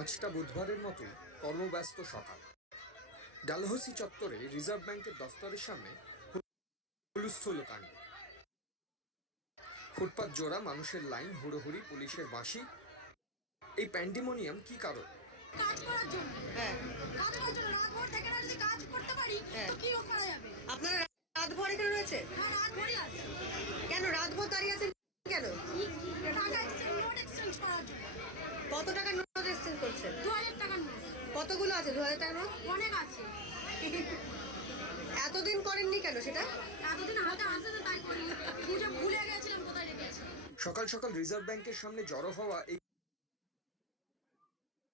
5টা বুধবারের মতো কর্মব্যস্ত সকাল। ডালহৌসি চত্বরে রিজার্ভ ব্যাংকের দফতরের সামনে হুলস্থুল কাণ্ড। ফুটপাত জোড়া মানুষের লাইন, হুড়োহুড়ি, পুলিশের বাঁশি। এই প্যান্ডিমোনিয়াম কি কারণ? কাজ করার জন্য। হ্যাঁ, কাজ করার জন্য রাতভর থেকে না যদি কাজ করতে পারি তো কি করা যাবে? আপনারা রাতভর এখানে রয়েছে? হ্যাঁ, রাতভরই আছে। কেন রাতভর দাঁড়িয়ে আছেন কেন? টাকা এক্সচেঞ্জ, নোট এক্সচেঞ্জ করার জন্য। কত টাকা নোট এক্সচেঞ্জ করছেন? 2000 টাকার নোট। কতগুলো আছে 2000 টাকার নোট? অনেক আছে। এতদিন করেননি কেন সেটা? এতদিন হাতে আসে তো তাই করি। ভুলে গেছিলাম কোথায় রেখেছি। সকাল সকাল রিজার্ভ ব্যাংকের সামনে জড়ো হওয়া এই